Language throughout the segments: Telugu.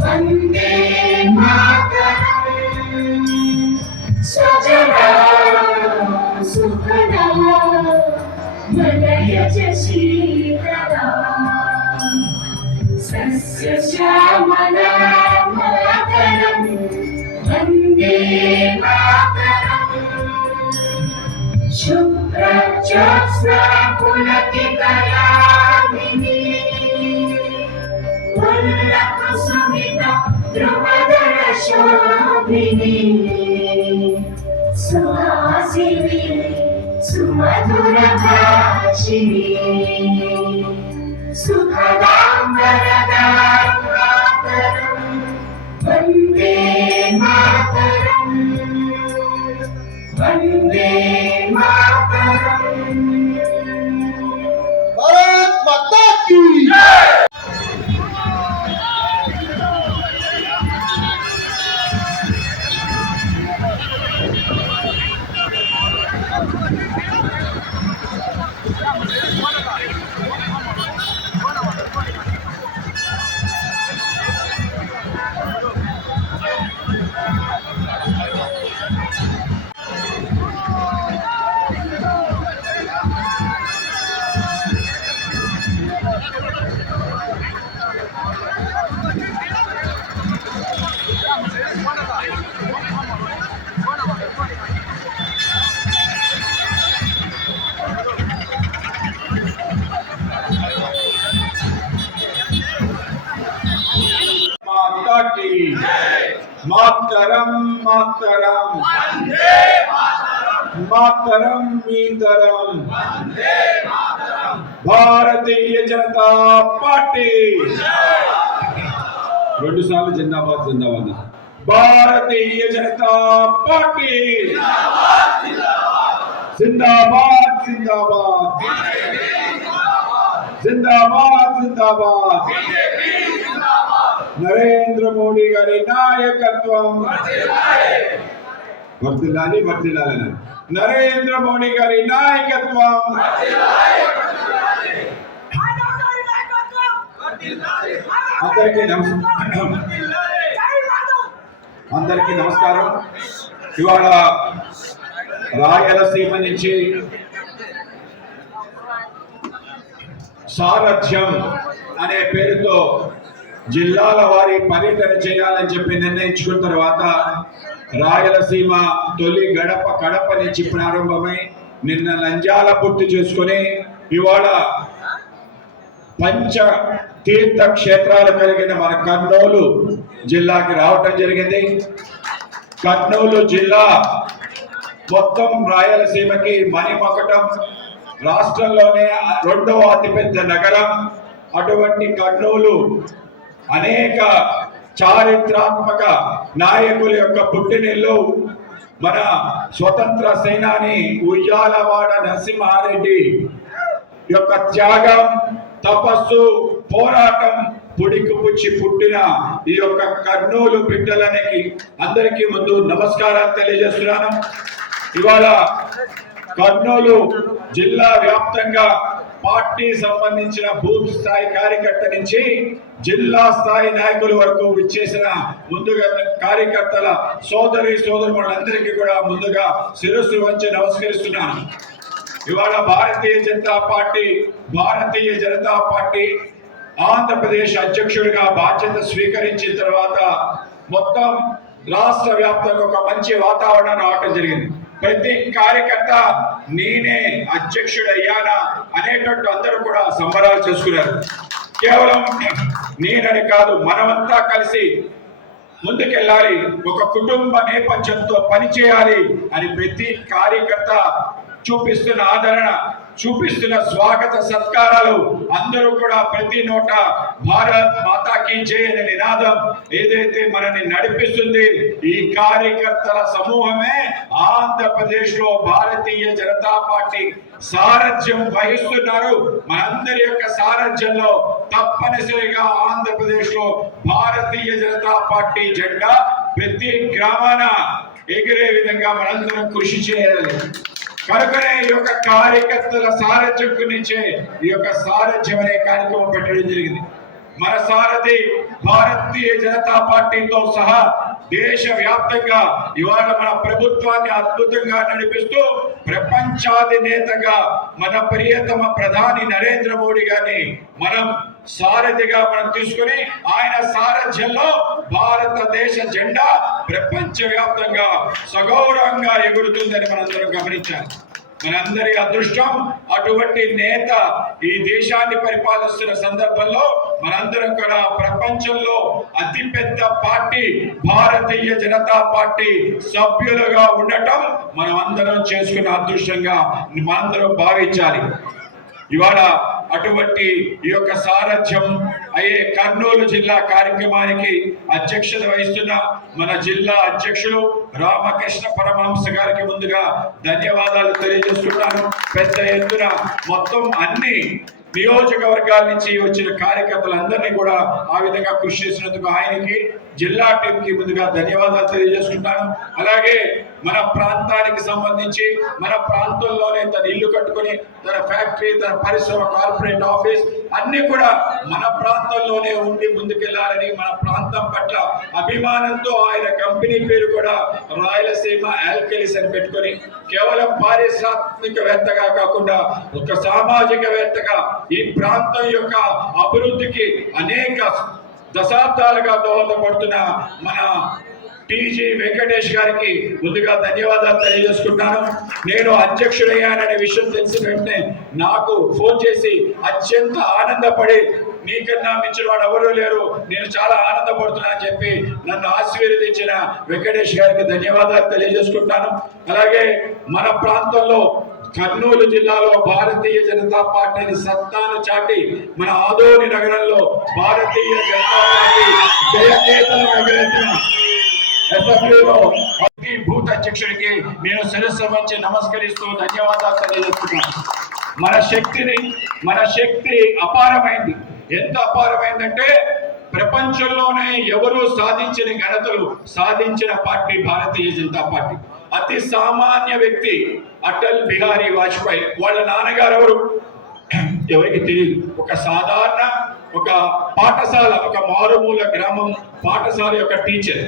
వందే మాతరం స్వజనా సుఖదా మలయజ సుహాసిని సుమధుర భాషిని సుఖదాం వరదా మాతరం మీతరం భారతీయ జనతా పార్టీ రెండు సార్లు జిందాబాద్ జిందాబాద్ భారతీయ జనతా పార్టీ జిందాబాద్ జిందాబాద్ జిందాబాద్ జిందాబాద్ నరేంద్ర మోడీ గారి నాయకత్వం వర్తిల్లాలి వర్తిల్లాలని నరేంద్ర మోడీ గారి నాయకత్వం. అందరికీ నమస్కారం. అందరికీ నమస్కారం. ఇవాళ రాయలసీమ నుంచి సారథ్యం అనే పేరుతో జిల్లాల వారి పర్యటన చేయాలని చెప్పి నిర్ణయించుకున్న తర్వాత రాయలసీమ తొలి గడప కడప నుంచి ప్రారంభమై నిన్న నంజాల పూర్తి చేసుకొని ఇవాళ పంచ తీర్థ క్షేత్రాలు కలిగిన మన కర్నూలు జిల్లాకి రావటం జరిగింది. కర్నూలు జిల్లా మొత్తం రాయలసీమకి మణిమకటం రాష్ట్రంలోనే రెండవ అతిపెద్ద నగరం. అటువంటి కర్నూలు అనేక చారిత్రాత్మక నాయకుల యొక్క పుట్టినిల్లు మన స్వతంత్ర సేనాని ఉయ్యాలవాడ నరసింహారెడ్డి యొక్క త్యాగం తపస్సు పోరాటం పుడికిపుచ్చి పుట్టిన ఈ యొక్క కర్నూలు బిడ్డలనికి అందరికీ ముందు నమస్కారాలు తెలియజేస్తున్నాను. ఇవాళ కర్నూలు జిల్లా వ్యాప్తంగా పార్టీ సంబంధించిన బూత్ స్థాయి కార్యకర్త నుంచి జిల్లా స్థాయి నాయకుల వరకు విచ్చేసిన ముందుగా కార్యకర్తల సోదరి సోదరులందరికీ కూడా ముందుగా శిరస్సు వంచి నమస్కరిస్తున్నాను. ఇవాళ భారతీయ జనతా పార్టీ భారతీయ జనతా పార్టీ ఆంధ్రప్రదేశ్ అధ్యక్షుడిగా బాధ్యత స్వీకరించిన తర్వాత మొత్తం రాష్ట్ర వ్యాప్తంగా ఒక మంచి వాతావరణం రావటం జరిగింది. ప్రతి కార్యకర్త నేనే అధ్యక్షుడయ్యానా అనేటట్టు అందరూ కూడా సంబరాలు చేసుకున్నారు. కేవలం నేనని కాదు మనమంతా కలిసి ముందుకెళ్ళాలి. ఒక కుటుంబ నేపథ్యంతో పనిచేయాలి అని ప్రతి కార్యకర్త చూపిస్తున్న ఆదరణ చూపిస్తున్న స్వాగత సత్కారాలు అందరూ కూడా ప్రతి నోట భారత్ మాతాకి జై అనే నినాదం ఏదైతే మనని నడిపిస్తుంది ఈ కార్యకర్తల సమూహమే ఆంధ్రప్రదేశ్లో భారతీయ జనతా పార్టీ సారథ్యం వహిస్తున్నారు. మనందరి యొక్క సారథ్యంలో తప్పనిసరిగా ఆంధ్రప్రదేశ్లో భారతీయ జనతా పార్టీ జెండా ప్రతి గ్రామాన ఎగిరే విధంగా మనందరం కృషి చేయాలి. కనుకనే ఈ యొక్క కార్యకర్తల సారథ్యం గురించే ఈ యొక్క సారథ్యం అనే కార్యక్రమం పెట్టడం జరిగింది. మన సారథి భారతీయ జనతా పార్టీతో సహా దేశ వ్యాప్తంగా ఇవాళ మన ప్రభుత్వాన్ని అద్భుతంగా నడిపిస్తూ ప్రపంచాధినేతగా మన ప్రియతమ ప్రధాని నరేంద్ర మోడీ గారిని మనం సారథిగా మనం తీసుకుని ఆయన సారథ్యంలో భారతదేశ జెండా ప్రపంచ వ్యాప్తంగా సగౌరవంగా ఎగురుతుందని మనందరం గమనించాలి. మనందరి అదృష్టం అటువంటి నేత ఈ దేశాన్ని పరిపాలిస్తున్న సందర్భంలో మనందరం కూడా ప్రపంచంలో అతిపెద్ద పార్టీ భారతీయ జనతా పార్టీ సభ్యులుగా ఉండటం మనం అందరం చేసుకున్న అదృష్టంగా మనందరం భావించాలి. ఇవాళ అటువంటి ఈ యొక్క సారథ్యం అయ్యే కర్నూలు జిల్లా కార్యక్రమానికి అధ్యక్షత వహిస్తున్న మన జిల్లా అధ్యక్షులు రామకృష్ణ పరమహంస గారికి ముందుగా ధన్యవాదాలు తెలియజేస్తున్నాను. పెద్ద ఎత్తున మొత్తం అన్ని నియోజకవర్గాల నుంచి వచ్చిన కార్యకర్తలందరినీ కూడా ఆ విధంగా కృషి చేసినందుకు ఆయనకి జిల్లా టీంకి ముందుగా ధన్యవాదాలు తెలియజేసుకుంటాను. అలాగే మన ప్రాంతానికి సంబంధించి మన ప్రాంతంలోనే తన ఇల్లు కట్టుకొని తన ఫ్యాక్టరీ తన పరిశ్రమ కార్పొరేట్ ఆఫీస్ అన్ని కూడా మన ప్రాంతం ప్రాంతంలోనే ఉండి ముందుకెళ్ళాలని మన ప్రాంతం పట్ల అభిమానంతో ఆయన కంపెనీ పేరు కూడా రాయలసీమ ఆల్కలిస్ అని పెట్టుకొని కేవలం పారిశ్రామికవేత్తగా కాకుండా ఒక సామాజికవేత్తగా ఈ ప్రాంతం యొక్క అభివృద్ధికి అనేక దశాబ్దాలుగా దోహదపడుతున్న మన టీజీ వెంకటేష్ గారికి ముందుగా ధన్యవాదాలు తెలియజేసుకుంటాను నేను అధ్యక్షుడయ్యాననే విషయం తెలిసిన వెంటనే నాకు ఫోన్ చేసి అత్యంత ఆనందపడి నీకన్నా మించిన వాడు ఎవరూ లేరు. నేను చాలా ఆనందపడుతున్నా అని చెప్పి నన్ను ఆశీర్వదించిన వెంకటేష్ గారికి ధన్యవాదాలు తెలియజేసుకుంటాను. అలాగే మన ప్రాంతంలో కర్నూలు జిల్లాలో భారతీయ జనతా పార్టీని సత్తాను చాటి మన ఆదోని నగరంలో భారతీయ జనతా పార్టీ భూత ఎగరేసిన అసెంబ్లీలో అధ్యక్షుడికి నేను శిరస్సు వచ్చి నమస్కరిస్తూ ధన్యవాదాలు తెలియజేస్తున్నాను. మన శక్తిని మన శక్తి అపారమైంది. ఎంత అపారమైందంటే ప్రపంచంలోనే ఎవరు సాధించిన ఘనతలు సాధించిన పార్టీ భారతీయ జనతా పార్టీ. అతి సామాన్య వ్యక్తి అటల్ బిహారీ వాజ్పేయి. వాళ్ళ నాన్నగారు ఎవరు? ఎవరికి తెలియదు. ఒక సాధారణ ఒక పాఠశాల ఒక మారుమూల గ్రామం పాఠశాల యొక్క టీచర్.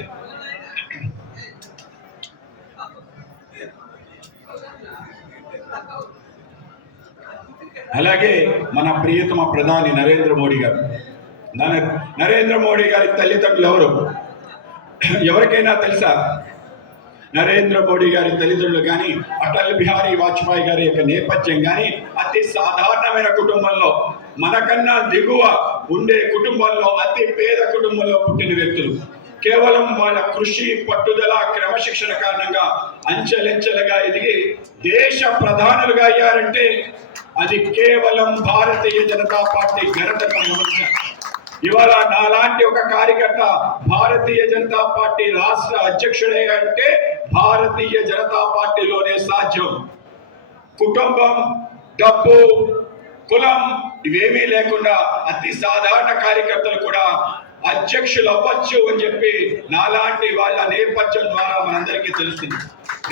అలాగే మన ప్రియతమ ప్రధాని నరేంద్ర మోడీ గారు. నర- నరేంద్ర మోడీ గారి తల్లిదండ్రులు ఎవరు? ఎవరికైనా తెలుసా? నరేంద్ర మోడీ గారి తల్లిదండ్రులు కానీ అటల్ బిహారీ వాజ్పేయి గారి యొక్క నేపథ్యం కానీ అతి సాధారణమైన కుటుంబంలో మనకన్నా దిగువ ఉండే కుటుంబంలో అతి పేద కుటుంబంలో పుట్టిన వ్యక్తులు. కేవలం వాళ్ళ కృషి పట్టుదల క్రమశిక్షణ కారణంగా అంచెలంచెలుగా ఎదిగి దేశ ప్రధానులుగా అయ్యారంటే అది కేవలం భారతీయ జనతా పార్టీ ఘనతను ఇవాళ నాలాంటి ఒక కార్యకర్త భారతీయ జనతా పార్టీ రాష్ట్ర అధ్యక్షుడే అంటే భారతీయ జనతా పార్టీలోనే సాధ్యం. కుటుంబం డబ్బు కులం ఇవేమీ లేకుండా అతి సాధారణ కార్యకర్తలు కూడా అధ్యక్షులు అవ్వచ్చు అని చెప్పి నాలాంటి వాళ్ళ నేపథ్యం ద్వారా మనందరికీ తెలుస్తుంది.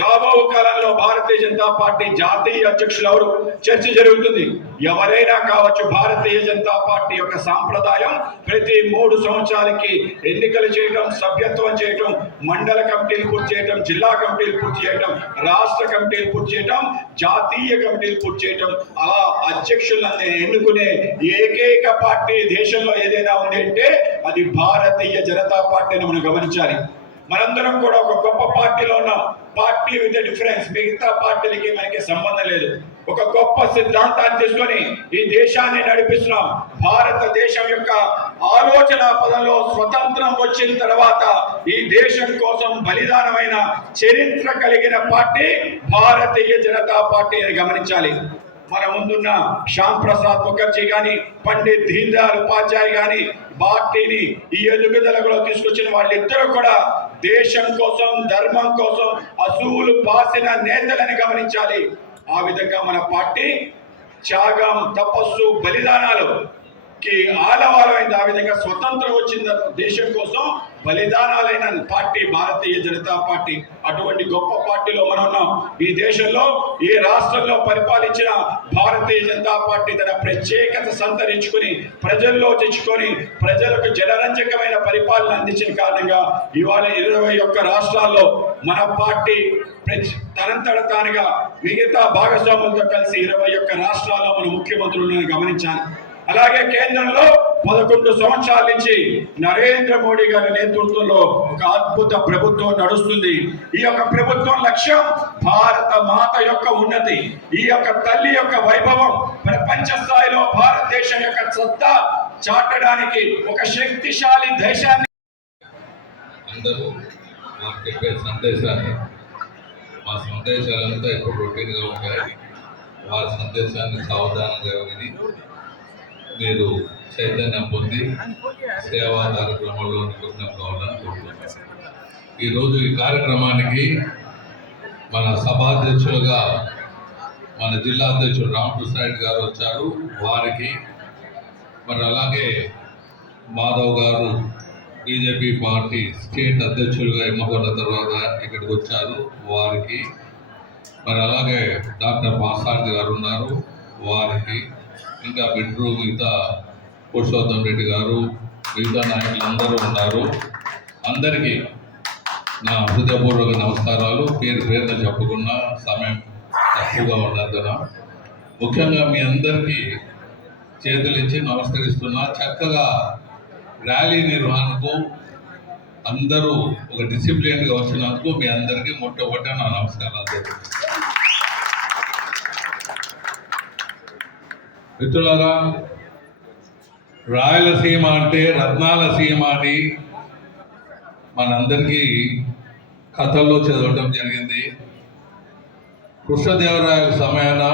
రాబో కాలంలో భారతీయ జనతా పార్టీ జాతీయ అధ్యక్షులు ఎవరు? చర్చ జరుగుతుంది. ఎవరైనా కావచ్చు భారతీయ జనతా పార్టీ యొక్క సాంప్రదాయం ప్రతి మూడు సంవత్సరాలకి ఎన్నికలు చేయడం సభ్యత్వం చేయడం మండల కమిటీలు పూర్తి చేయడం జిల్లా కమిటీలు పూర్తి చేయడం రాష్ట్ర కమిటీలు పూర్తి చేయడం జాతీయ కమిటీలు పూర్తి చేయడం అలా అధ్యక్షులను ఎన్నుకునే ఏకైక పార్టీ దేశంలో ఏదైనా ఉంది అంటే అది భారతీయ జనతా పార్టీని మనం గమనించాలి. మనందరం కూడా ఒక గొప్ప పార్టీలో ఉన్నాం. పార్టీ విత్ డిఫరెన్స్ మిగతా పార్టీలకి మనకి సంబంధం లేదు. ఒక గొప్ప సిద్ధాంతాన్ని తీసుకొని ఈ దేశాన్ని నడిపిస్తున్నాం. భారతదేశం యొక్క ఆలోచన పదంలో స్వతంత్రం వచ్చిన తర్వాత ఈ దేశం కోసం బలిదానమైన చరిత్ర కలిగిన పార్టీ భారతీయ జనతా పార్టీ అని గమనించాలి. మన ముందున్న శ్యామ్ ప్రసాద్ ముఖర్జీ గాని పండిత్ దీన్ దయాళ్ ఉపాధ్యాయ్ గాని పార్టీని ఈ ఎదుగుదలలో తీసుకొచ్చిన వాళ్ళిద్దరూ కూడా దేశం కోసం ధర్మం కోసం అసూలు బాసిన నేతలని గమనించాలి. ఆ విధంగా మన పార్టీ త్యాగం తపస్సు బలిదానాలు కి ఆలవాలమైంది ఆ విధంగా స్వతంత్రం వచ్చింది దేశం కోసం బలిదానాలైన పార్టీ భారతీయ జనతా పార్టీ అటువంటి గొప్ప పార్టీలో మనం ఉన్నాం ఈ దేశంలో ఏ రాష్ట్రంలో పరిపాలించిన భారతీయ జనతా పార్టీ తన ప్రత్యేకత సంతరించుకుని ప్రజల్లో తెచ్చుకొని ప్రజలకు జనరంజకమైన పరిపాలన అందించిన కారణంగా ఇవాళ ఇరవై ఒక్క రాష్ట్రాల్లో మన పార్టీ తనంతట తానుగా మిగతా భాగస్వాములతో కలిసి ఇరవై ఒక్క రాష్ట్రాల్లో మన ముఖ్యమంత్రులను గమనించాను అలాగే కేంద్రంలో పదకొండు సంవత్సరాల నుంచి నరేంద్ర మోడీ గారి నేతృత్వంలో ఒక అద్భుత ప్రభుత్వం నడుస్తుంది. ఈ యొక్క ప్రభుత్వం లక్ష్యం భారత మాత యొక్క ఉన్నతి. ఈ యొక్క తల్లి యొక్క వైభవం ప్రపంచ స్థాయిలో భారతదేశం యొక్క సత్తా చాటడానికి ఒక శక్తిశాలి దేశాన్ని అందరూ చెప్పే సందేశాన్ని మా సందేశాలంతా ఇప్పుడు రొటీన్గా ఉంటాయి వారి సందేశాన్ని సావధానంగా విని మీరు చైతన్యం పొంది సేవా కార్యక్రమంలో నిమగ్నం కావాలని కోరుతున్నాను ఈరోజు ఈ కార్యక్రమానికి మన సభాధ్యక్షులుగా మన జిల్లా అధ్యక్షుడు రామకృష్ణారెడ్డి గారు వచ్చారు. వారికి మరి అలాగే మాధవ్ గారు బీజేపీ పార్టీ స్టేట్ అధ్యక్షులుగా ఎన్నుకున్న తర్వాత ఇక్కడికి వచ్చారు. వారికి మరి అలాగే డాక్టర్ మాసార్జీ గారు ఉన్నారు. వారికి ఇంకా బిడ్రు మిగతా పురుషోత్తం రెడ్డి గారు మిగతా నాయకులు అందరూ ఉన్నారు. అందరికీ నా హృదయపూర్వక నమస్కారాలు. పేరు పేరున చెప్పుకున్న సమయం తక్కువగా ఉన్నందున. ముఖ్యంగా మీ అందరికీ చేతులించి నమస్కరిస్తున్నా. చక్కగా ర్యాలీ నిర్వహణకు అందరూ ఒక డిసిప్లిన్గా వచ్చినందుకు మీ అందరికీ మొట్టమొదట నా నమస్కారాలు. మిత్రులారా రాయలసీమ అంటే రత్నాల సీమ అని మనందరికీ కథల్లో చదవటం జరిగింది. కృష్ణదేవరాయల సమయాన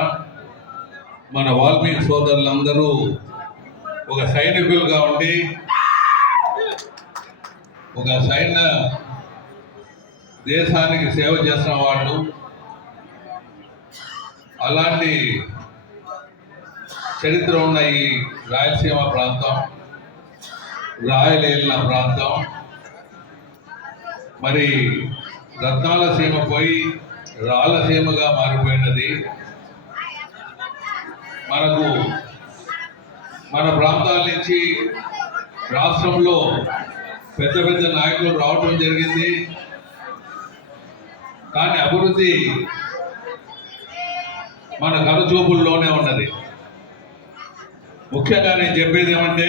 మన వాల్మీకి సోదరులందరూ ఒక సైనికులుగా ఉండి ఒక సైన్య దేశానికి సేవ చేసిన వాళ్ళు. అలాంటి చరిత్ర ఉన్న ఈ రాయలసీమ ప్రాంతం రాయలేలిన ప్రాంతం మరి రత్నాల సీమ పోయి రాళ్ళసీమగా మారిపోయినది. మనకు మన ప్రాంతాల నుంచి రాష్ట్రంలో పెద్ద పెద్ద నాయకులు రావటం జరిగింది. కానీ అభివృద్ధి మన కనుచూపుల్లోనే ఉన్నది. ముఖ్యంగా నేను చెప్పేది ఏమంటే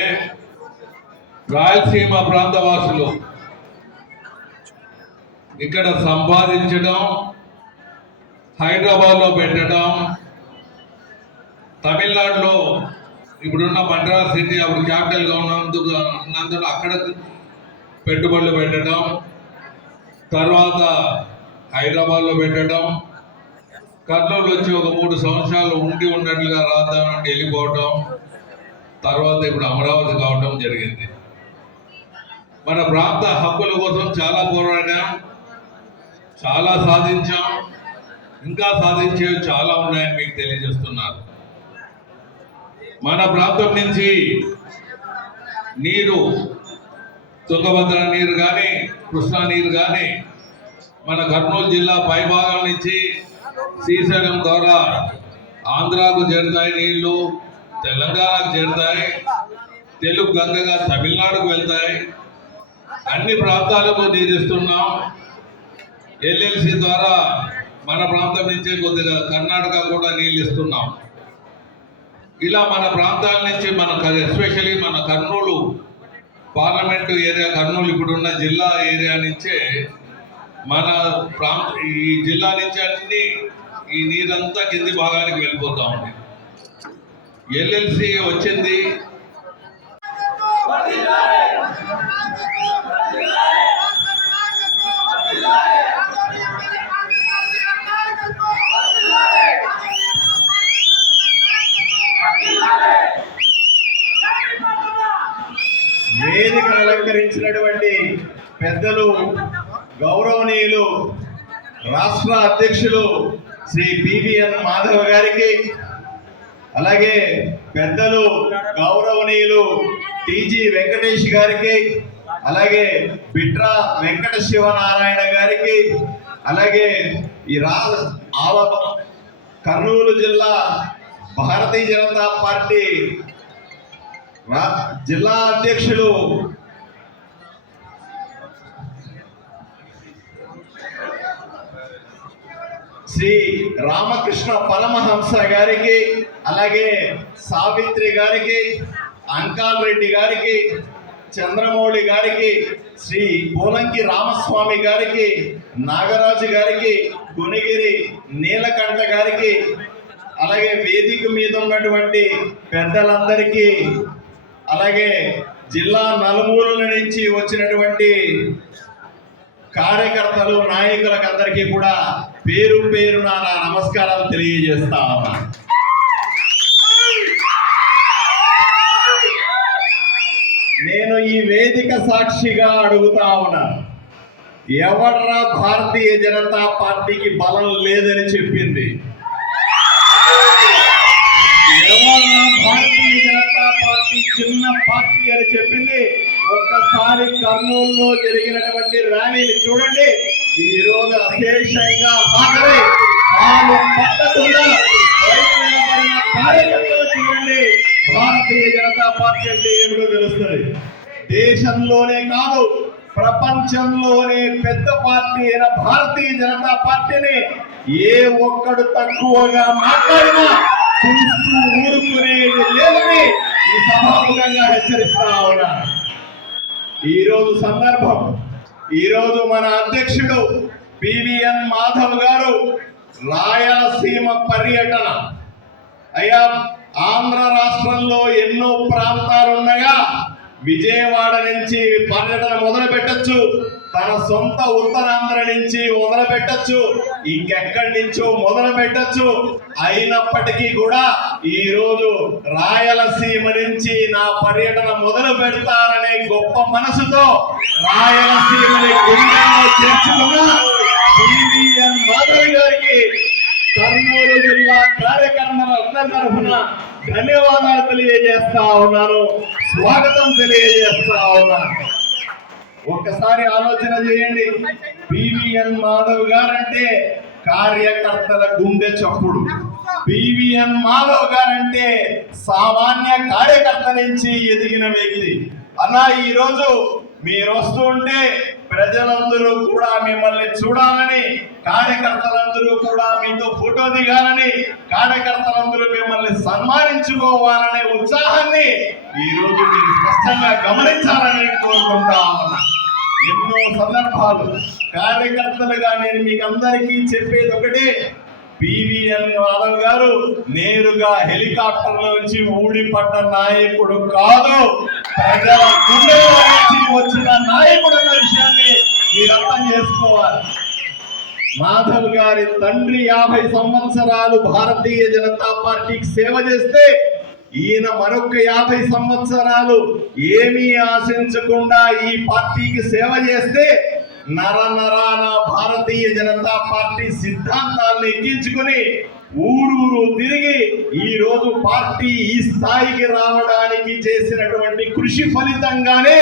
రాయలసీమ ప్రాంతవాసులు ఇక్కడ సంపాదించడం హైదరాబాద్లో పెట్టడం తమిళనాడులో ఇప్పుడున్న మద్రాస్ సిటీ అప్పుడు క్యాపిటల్గా ఉన్నందుకు ఉన్నందున అక్కడ పెట్టుబడులు పెట్టడం తర్వాత హైదరాబాద్లో పెట్టడం కర్నూలు వచ్చి ఒక మూడు సంవత్సరాలు ఉండి ఉన్నట్లుగా రాజధాని నుండి వెళ్ళిపోవటం తర్వాత ఇప్పుడు అమరావతి కావటం జరిగింది. మన ప్రాంత హక్కుల కోసం చాలా పోరాడాం. చాలా సాధించాం. ఇంకా సాధించేవి చాలా ఉన్నాయని మీకు తెలియజేస్తున్నారు. మన ప్రాంతం నుంచి నీరు తుంగభద్ర నీరు కానీ కృష్ణా నీరు కానీ మన కర్నూలు జిల్లా పైభాగం నుంచి శ్రీశైలం ద్వారా ఆంధ్రాకు చేరుతాయి నీళ్ళు. తెలంగాణకు చేరుతాయి. తెలుగు గంగగా తమిళనాడుకు వెళ్తాయి. అన్ని ప్రాంతాలకు నిధిస్తున్నాం ఎల్ఎల్సి ద్వారా మన ప్రాంతం నుంచే కొద్దిగా కర్ణాటక కూడా నీళ్ళు ఇస్తున్నాం. ఇలా మన ప్రాంతాల నుంచి మన ఎస్పెషలీ మన కర్నూలు పార్లమెంటు ఏరియా కర్నూలు ఇప్పుడున్న జిల్లా ఏరియా నుంచే మన ప్రాంత ఈ జిల్లా నుంచి అన్ని ఈ నీరంతా కింది భాగానికి వెళ్ళిపోతా ఉంది. ఎల్ఎల్సి వచ్చింది. వేదికను అలంకరించినటువంటి పెద్దలు గౌరవనీయులు రాష్ట్ర అధ్యక్షులు శ్రీ బివిఎన్ మాధవ్ గారికి అలాగే పెద్దలు గౌరవనీయులు టీజీ వెంకటేష్ గారికి అలాగే బిట్రా వెంకట శివనారాయణ గారికి అలాగే ఈ రా కర్నూలు జిల్లా భారతీయ జనతా పార్టీ రా- జిల్లా అధ్యక్షులు శ్రీ రామకృష్ణ పరమహంస గారికి అలాగే సావిత్రి గారికి అంకాల్ రెడ్డి గారికి చంద్రమౌళి గారికి శ్రీ పోలంకి రామస్వామి గారికి నాగరాజు గారికి గునిగిరి నీలకంఠ గారికి అలాగే వేదిక మీద ఉన్నటువంటి పెద్దలందరికీ అలాగే జిల్లా నలుమూలల నుంచి వచ్చినటువంటి కార్యకర్తలు నాయకులకు అందరికీ కూడా పేరు పేరు నా నమస్కారాలు తెలియజేస్తా నేను ఈ వేదిక సాక్షిగా అడుగుతా ఉన్నా. ఎవడ్రా భారతీయ జనతా పార్టీకి బలం లేదని చెప్పింది? ఎవడ్రా భారతీయ జనతా పార్టీ చిన్న పార్టీ అని చెప్పింది? ఒక్కసారి కర్నూలులో జరిగినటువంటి ర్యాలీని చూడండి. ఈ రోజు అశేషంగా హాజరై తాము పట్టకుండా కార్యకర్తలు చూడండి. భారతీయ జనతా పార్టీ అంటే ఏమిటో తెలుస్తుంది. దేశంలోనే కాదు ప్రపంచంలోనే పెద్ద పార్టీ అయిన భారతీయ జనతా పార్టీని ఏ ఒక్కడు తక్కువగా మాట్లాడినా చూస్తూ ఊరుకునేది లేదని ఈ సభాముఖంగా హెచ్చరిస్తా ఉన్నా ఈ రోజు సందర్భం ఈరోజు మన అధ్యక్షుడు పివిఎన్ మాధవ్ గారు రాయలసీమ పర్యటన. అయ్యా ఆంధ్ర రాష్ట్రంలో ఎన్నో ప్రాంతాలు ఉన్నాయా విజయవాడ నుంచి పర్యటన మొదలు పెట్టచ్చు తన సొంత ఉత్తరాంధ్ర నుంచి మొదలు పెట్టచ్చు ఇంకెక్కడి నుంచో మొదలు పెట్టచ్చు అయినప్పటికీ కూడా ఈ రోజు రాయలసీమ నుంచి నా పర్యటన మొదలు పెడతారనే గొప్ప మనసుతో రాయలసీమని గుండెల్లో చేర్చుకున్న మాధవి గారికి కర్నూలు జిల్లా కార్యకర్తల తరఫున ధన్యవాదాలు తెలియజేస్తా ఉన్నాను. స్వాగతం తెలియజేస్తా ఉన్నాను. ఒక్కసారి ఆలోచన చేయండి. పివిఎన్ మాధవ్ గారంటే కార్యకర్తల గుండె చప్పుడు. పివిఎన్ మాధవ్ గారంటే సామాన్య కార్యకర్త నుంచి ఎదిగిన వ్యక్తి. అన్న ఈ రోజు మీరు వస్తుంటే ప్రజలందరూ కూడా మిమ్మల్ని చూడాలని కార్యకర్తలందరూ కూడా మీతో ఫోటో దిగాలని కార్యకర్తలందరూ మిమ్మల్ని సన్మానించుకోవాలనే ఉత్సాహాన్ని ఈ రోజు మీరు స్పష్టంగా గమనించాలని కోరుకుంటా ఉన్నా. ఎన్నో సందర్భాలు కార్యకర్తలుగా నేను మీకు అందరికీ చెప్పేది ఒకటే పివిఎన్ మాధవ్ గారు నేరుగా హెలికాప్టర్ నుంచి ఊడిపడ్డ నాయకుడు కాదు. ప్రజల గుండెలో నుంచి వచ్చిన నాయకుడు అన్న విషయాన్ని మీరు అర్థం చేసుకోవాలి. మాధవ్ గారి తండ్రి యాభై సంవత్సరాలు భారతీయ జనతా పార్టీకి సేవ చేస్తే ఈయన మరొక యాభై సంవత్సరాలు ఏమీ ఆశించకుండా ఈ పార్టీకి సేవ చేస్తే నర నరాన భారతీయ జనతా పార్టీ సిద్ధాంతాలను ఎక్కించుకుని ఊరూరు తిరిగి ఈ రోజు పార్టీ ఈ స్థాయికి రావడానికి చేసినటువంటి కృషి ఫలితంగానే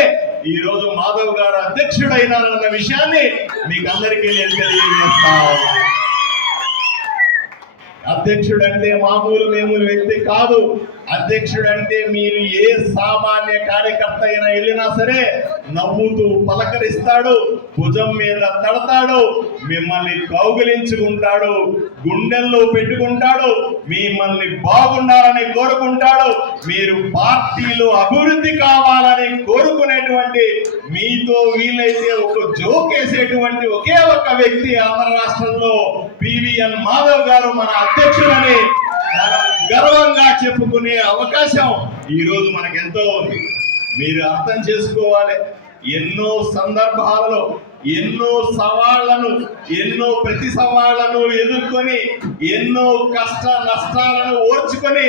ఈ రోజు మాధవ్ గారు అధ్యక్షుడైనారన్న విషయాన్ని మీకు అందరికీ నేను తెలియజేస్తాను అధ్యక్షుడంటే మామూలు మేములు వ్యక్తి కాదు. అధ్యక్షుడంటే మీరు ఏ సామాన్య కార్యకర్త అయినా వెళ్ళినా సరే నవ్వుతూ పలకరిస్తాడు భుజం మీద తడతాడు మిమ్మల్ని కౌగిలించుకుంటాడు గుండెల్లో పెట్టుకుంటాడు మిమ్మల్ని బాగుండాలని కోరుకుంటాడు మీరు పార్టీలో అభివృద్ధి కావాలని కోరుకునేటువంటి మీతో వీలైతే ఒక జోక్ వేసేటువంటి ఒకే ఒక్క వ్యక్తి ఆంధ్ర రాష్ట్రంలో పివిఎన్ మాధవ్ గారు మన అధ్యక్షుడని గర్వంగా చెప్పుకునే అవకాశం ఈరోజు మనకెంతో మనకు ఎంతో ఉంది. మీరు అర్థం చేసుకోవాలి. ఎన్నో సందర్భాలలో ఎన్నో సవాళ్ళను ఎన్నో ప్రతి సవాళ్ళను ఎదుర్కొని ఎన్నో కష్ట నష్టాలను ఓర్చుకొని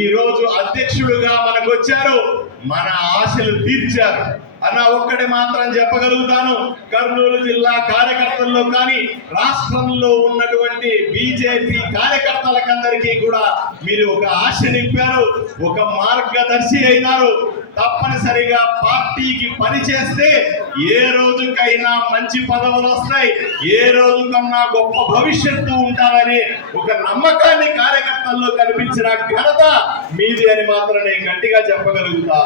ఈరోజు అధ్యక్షుడుగా మనకు వచ్చారు మన ఆశలు తీర్చారు. అన్న ఒక్కటి మాత్రం చెప్పగలుగుతాను. కర్నూలు జిల్లా కార్యకర్తల్లో కానీ రాష్ట్రంలో ఉన్నటువంటి బీజేపీ కార్యకర్తలకందరికీ కూడా మీరు ఒక ఆశ నింపారు ఒక మార్గదర్శి అయినారు. తప్పనిసరిగా పార్టీకి పని చేస్తే ఏ రోజుకైనా మంచి పదవులు వస్తాయి. ఏ రోజుకన్నా గొప్ప భవిష్యత్తు ఉంటారని ఒక నమ్మకాన్ని కార్యకర్తల్లో కనిపించిన ఘనత మీది అని మాత్రం నేను గట్టిగా చెప్పగలుగుతా.